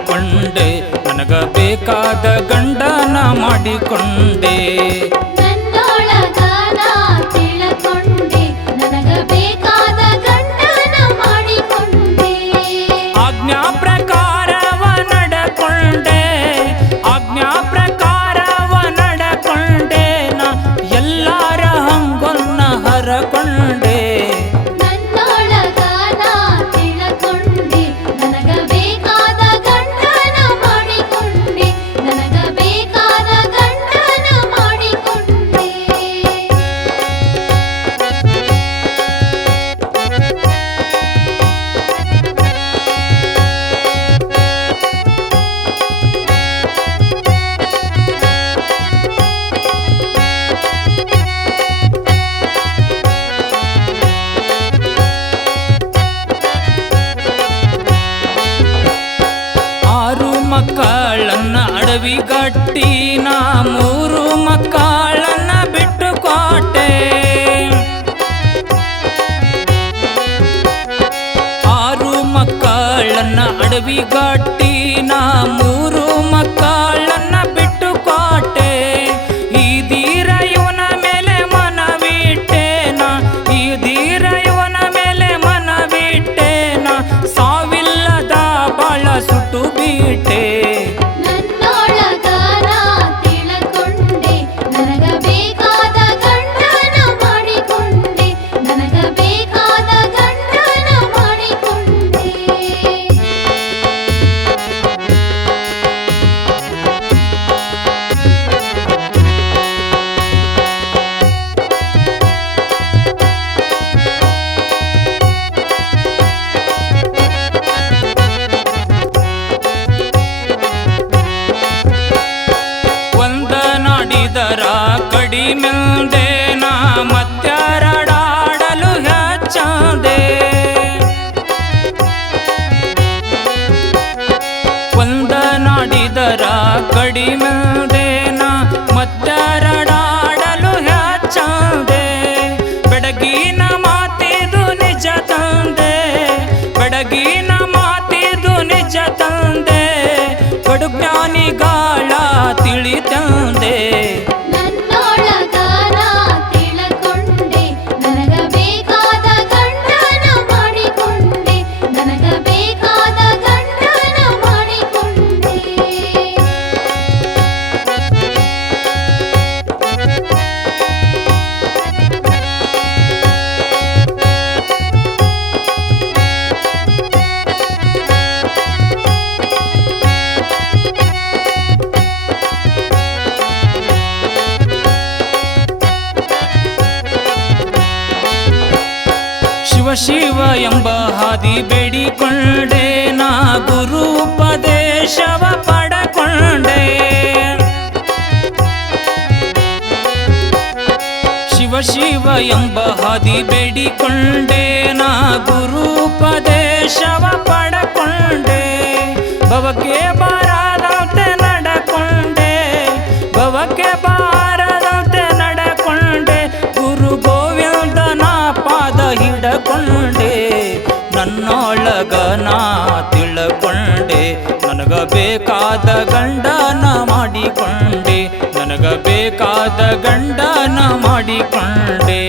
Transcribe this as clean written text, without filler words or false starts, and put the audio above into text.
ತಿಳಕೊಂಡೆ ನನಗ ಬೇಕಾದ ಗಂಡನ ಮಾಡಿಕೊಂಡೆ ನನ್ನೊಳಗ ನಾ ತಿಳಕೊಂಡೆ ನನಗ ಬೇಕಾದ ಗಂಡನ ಮಾಡಿಕೊಂಡೆ ಆಜ್ಞಾ ಪ್ರಕಾರವ ನಡಕೊಂಡೆ ಆಜ್ಞಾ ಪ್ರಕಾರವ ನಡಕೊಂಡೆ ನಾ ಎಲ್ಲಾರ ಹಂಗೊನ್ನ ಹರಕೊಂಡೆ ನನ್ನೊಳಗ ನಾ ತಿಳಕೊಂಡೆ ನನಗ ಬೇಕಾದ ಗಂಡನ ಮಾಡಿಕೊಂಡೆ ನನಗ ಬೇಕಾದ ಗಂಡನ ಮಾಡಿಕೊಂಡೆ ಆರು ಮಕ್ಕಳನ್ನ ಅಡವಿಗಟ್ಟಿ ನಾ ಮೂರು ಮಕ್ಕಳನ್ನ ಬಿಟ್ಟು ಕೊಟ್ಟೆ ಆರು ಮಕ್ಕಳನ್ನ ಅಡವಿಗಟ್ಟಿ ನಾ ಮೂರು ಮಕ್ಕಳನ್ನ ಬಿಟ್ಟು ಕೊಟ್ಟೆ ಈ ಧೀರ ಇವನ ಮೇಲೆ ಮನವಿಟ್ಟೆ ನಾ ಈ ಧೀರ ಇವನ ಮೇಲೆ ಮನವಿಟ್ಟೆ ನಾ ಸಾವಿಲ್ಲದ ಬಾಳ ಸುಟ್ಟು ಬಿಟ್ಟೆ ನನ್ನೊಳಗ ನಾ ತಿಳಕೊಂಡೆ ನನಗ ಬೇಕಾದ ಗಂಡನ ಮಾಡಿಕೊಂಡೆ ನನಗ ಬೇಕಾದ ಗಂಡನ ಮಾಡಿಕೊಂಡೆ ಒಂದ ನಾಡಿದರ ಕಡಿಮೆಂದೆ ನಾ ಮತ್ತೆರಡಾಡಲು ಹೆಚ್ಚಂದೆ ಒಂದ ನಾಡಿದರ ಕಡಿಮೆಂದೆ ನಾ ಮತ್ತೆರಡಾಡಲು ಹೆಚ್ಚಂದೆ ಬೆಡಗಿನ ಮಾತಿದು ನಿಜ ತಂದೆ ಬೆಡಗಿನ ಮಾತಿದು ನಿಜ ತಂದೆ ಕಡು ಜ್ಞಾನಿಗಾಳ ತಿಳಿತಂದೆ ನನ್ನೊಳಗ ನಾ ತಿಳಕೊಂಡೆ ನನಗ ಬೇಕಾದ ಗಂಡನ ಮಾಡಿಕೊಂಡೆ ನನಗ ಬೇಕಾದ ಗಂಡನ ಮಾಡಿಕೊಂಡೆ ಶಿವ ಶಿವ ಎಂಬ ಹಾದಿ ಬೇಡಿಕೊಂಡೆ ನಾ ಗುರು ಉಪದೇಶವ ಪಡಕೊಂಡೆ ಶಿವ ಶಿವ ಎಂಬ ಹಾದಿ ಬೇಡಿಕೊಂಡೆ ನಾ ಗುರು ಉಪದೇಶವ ಪಡಕೊಂಡೆ ಭವಕ್ಕೆ ಬಾರದಂತೆ ನಡಕೊಂಡೆ ಭವಕ್ಕೆ ಬಾರದಂತೆ ನಡಕೊಂಡೆ ಗುರು ಗೋವಿಂದನ ಪಾದ ಹಿಡಕೊಂಡೆ ನನ್ನೊಳಗ ನಾ ತಿಳಕೊಂಡೆ ನನಗ ಬೇಕಾದ ಗಂಡನ ಮಾಡಿಕೊಂಡೆ ನನಗ ಬೇಕಾದ ಗಂಡನ ಮಾಡಿಕೊಂಡೆ